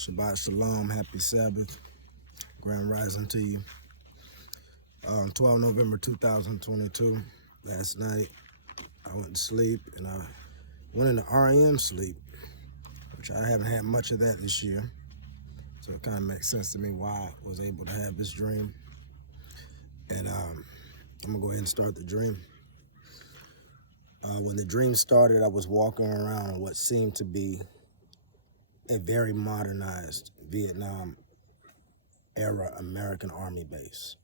Shabbat Shalom, happy Sabbath, Grand Rising to you. 12 November 2022, last night I went to sleep and I went into REM sleep, which I haven't had much of that this year. So it kind of makes sense to me why I was able to have this dream. And I'm gonna go ahead and start the dream. When the dream started, I was walking around what seemed to be a very modernized Vietnam era American Army base.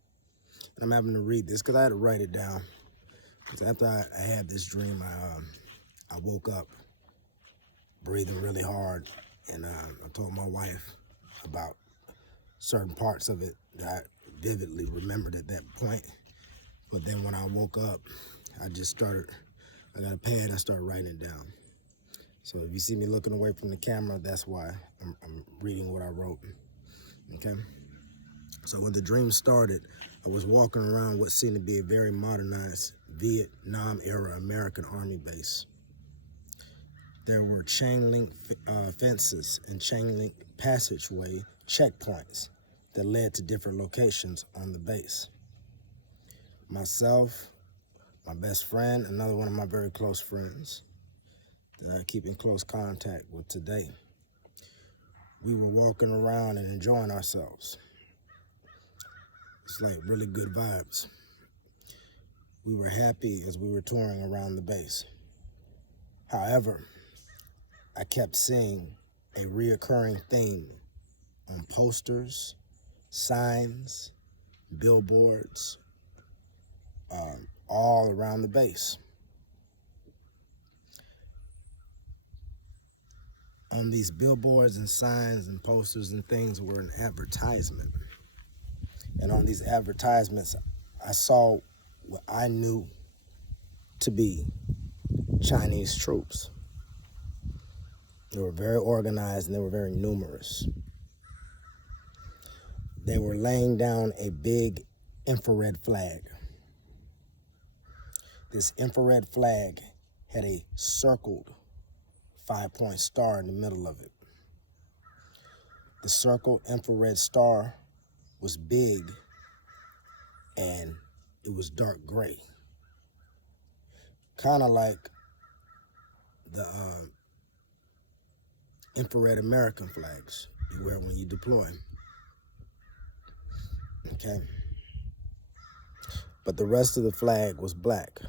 And I'm having to read this because I had to write it down. Because after I had this dream, I woke up breathing really hard, and I told my wife about certain parts of it that I vividly remembered at that point. But then when I woke up, I got a pad, I started writing it down. So if you see me looking away from the camera, that's why I'm reading what I wrote, okay? So when the dream started, I was walking around what seemed to be a very modernized Vietnam-era American Army base. There were chain link fences and chain link passageway checkpoints that led to different locations on the base. Myself, my best friend, another one of my very close friends that I keep in close contact with today, we were walking around and enjoying ourselves. It's like really good vibes. We were happy as we were touring around the base. However, I kept seeing a reoccurring theme on posters, signs, billboards, all around the base. On these billboards and signs and posters and things were an advertisement. And on these advertisements, I saw what I knew to be Chinese troops. They were very organized and they were very numerous. They were laying down a big infrared flag. This infrared flag had a circled 5-point star in the middle of it. The circled infrared star was big and it was dark gray. Kind of like the infrared American flags you wear when you deploy. Okay. But the rest of the flag was black.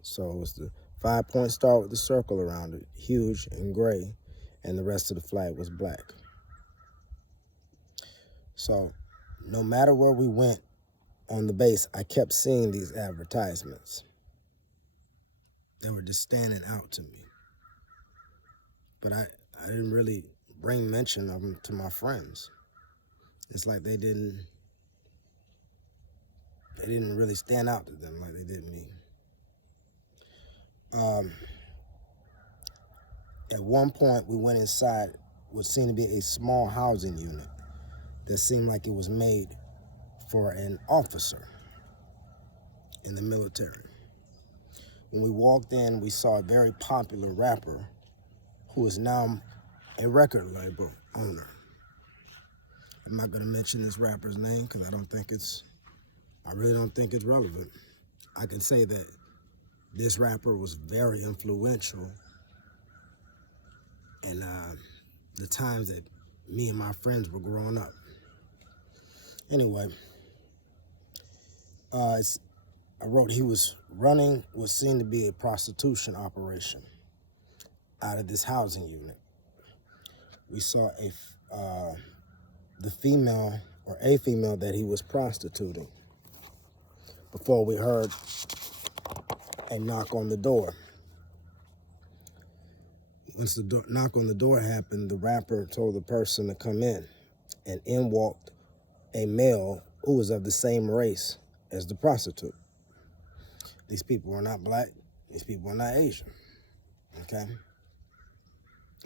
So it was the 5-point star with the circle around it, huge and gray, and the rest of the flag was black. So no matter where we went on the base, I kept seeing these advertisements. They were just standing out to me. But I didn't really bring mention of them to my friends. It's like they didn't really stand out to them like they did me. At one point, we went inside what seemed to be a small housing unit that seemed like it was made for an officer in the military. When we walked in, we saw a very popular rapper who is now a record label owner. I'm not gonna mention this rapper's name because I really don't think it's relevant. I can say that this rapper was very influential in the times that me and my friends were growing up. Anyway, I wrote he was running what seemed to be a prostitution operation out of this housing unit. We saw the female or a female that he was prostituting before we heard a knock on the door. Once the knock on the door happened, the rapper told the person to come in, and in walked a male who was of the same race as the prostitute. These people were not black. These people were not Asian, okay?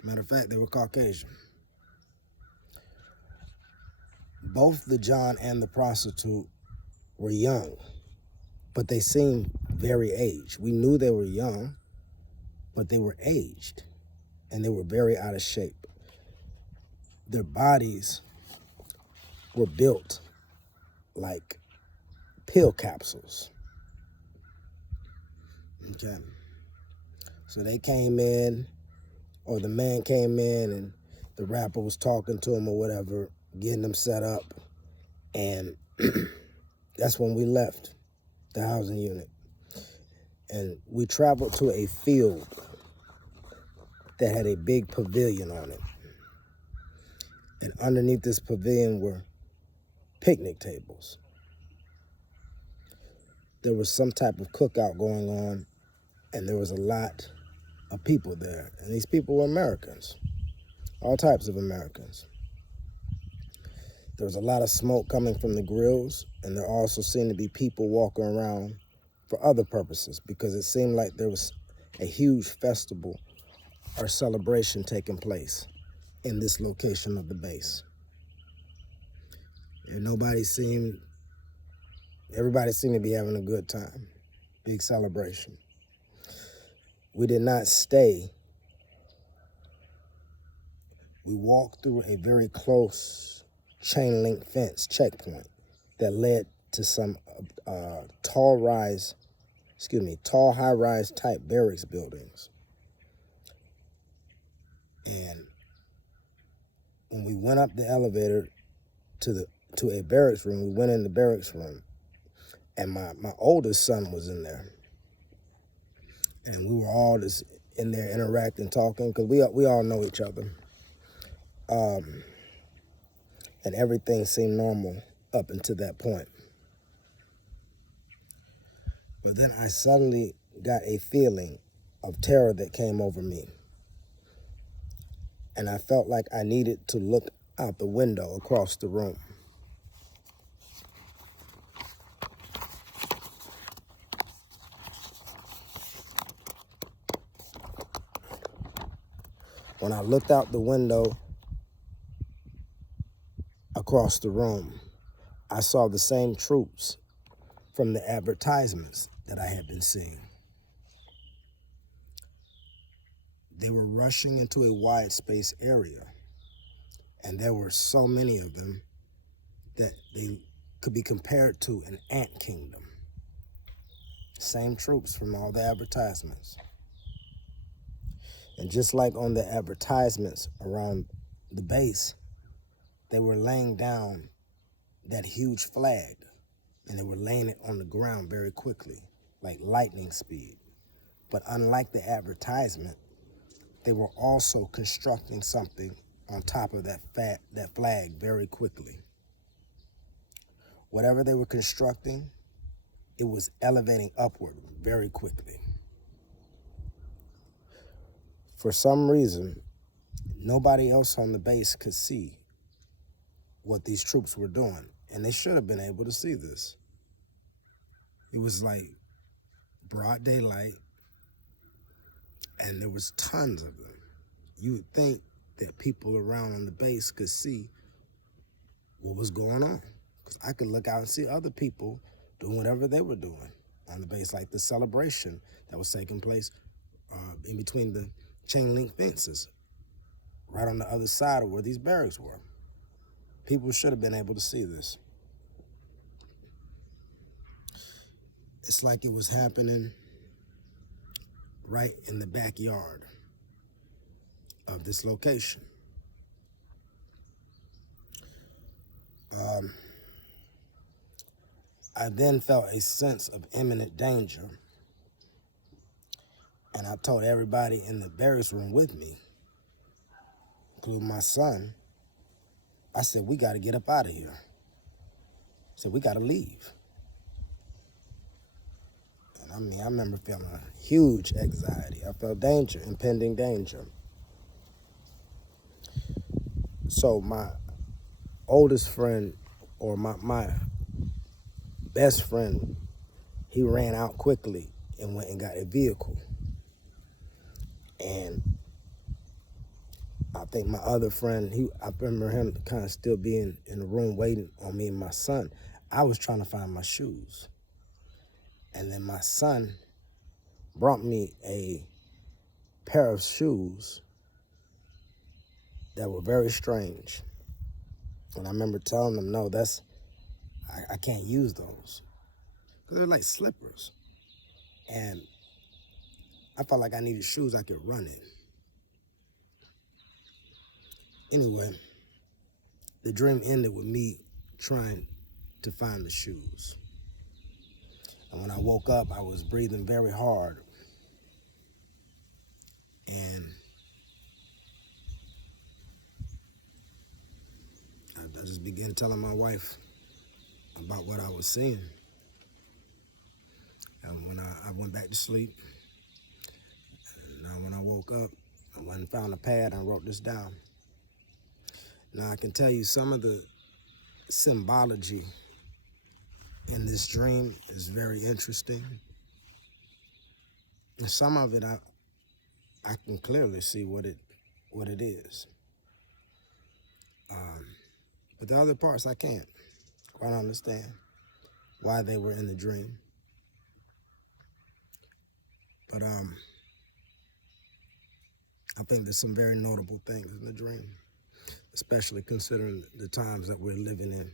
Matter of fact, they were Caucasian. Both the John and the prostitute were young, but they seemed very aged. We knew they were young, but they were aged, and they were very out of shape. their bodies were built like pill capsules. Okay. So they came in, or the man came in, and the rapper was talking to him or whatever, getting them set up. And that's when we left the housing unit. And we traveled to a field that had a big pavilion on it. And underneath this pavilion were picnic tables. There was some type of cookout going on, and there was a lot of people there. And these people were Americans, all types of Americans. There was a lot of smoke coming from the grills, and there also seemed to be people walking around for other purposes, because it seemed like there was a huge festival or celebration taking place in this location of the base. And everybody seemed to be having a good time, big celebration. We did not stay. We walked through a very close chain link fence checkpoint that led to some tall high-rise type barracks buildings. And when we went up the elevator to a barracks room, we went in the barracks room, and my oldest son was in there. And we were all just in there interacting, talking, because we all know each other. And everything seemed normal up until that point. But then I suddenly got a feeling of terror that came over me. And I felt like I needed to look out the window across the room. When I looked out the window across the room, I saw the same troops from the advertisements that I had been seeing. They were rushing into a wide space area, and there were so many of them that they could be compared to an ant kingdom. Same troops from all the advertisements. And just like on the advertisements around the base, they were laying down that huge flag, and they were laying it on the ground very quickly, like lightning speed. But unlike the advertisement, they were also constructing something on top of that flag very quickly. Whatever they were constructing, it was elevating upward very quickly. For some reason, nobody else on the base could see what these troops were doing, and they should have been able to see this. It was like broad daylight, and there was tons of them. You would think that people around on the base could see what was going on, because I could look out and see other people doing whatever they were doing on the base, like the celebration that was taking place in between the chain link fences, right on the other side of where these barracks were. People should have been able to see this. It's like it was happening right in the backyard of this location. I then felt a sense of imminent danger, and I told everybody in the barracks room with me, including my son, I said, we got to get up out of here. I said, we got to leave. And I remember feeling a huge anxiety. I felt danger, impending danger. So my oldest friend, or my best friend, he ran out quickly and went and got a vehicle. And I think my other friend, I remember him kind of still being in the room waiting on me and my son. I was trying to find my shoes. And then my son brought me a pair of shoes that were very strange. And I remember telling them, no, I can't use those. Because they're like slippers. And I felt like I needed shoes I could run in. Anyway, the dream ended with me trying to find the shoes. And when I woke up, I was breathing very hard. And I just began telling my wife about what I was seeing. And when I went back to sleep, and when I woke up, I went and found a pad and wrote this down. Now I can tell you some of the symbology in this dream is very interesting. And some of it I can clearly see what it is. But the other parts I can't quite understand why they were in the dream. But I think there's some very notable things in the dream, especially considering the times that we're living in.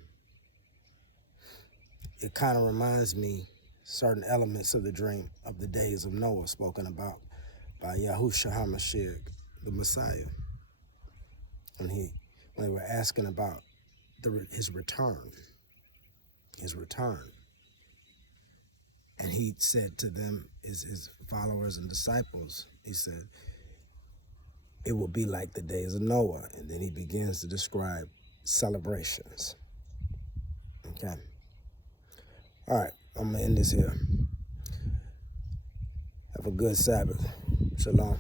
It kind of reminds me certain elements of the dream of the days of Noah spoken about by Yahushua HaMashiach, the Messiah. When they were asking about his return. And he said to them, his followers and disciples, he said, it will be like the days of Noah. And then he begins to describe celebrations. Okay. All right, I'm gonna end this here. Have a good Sabbath. Shalom.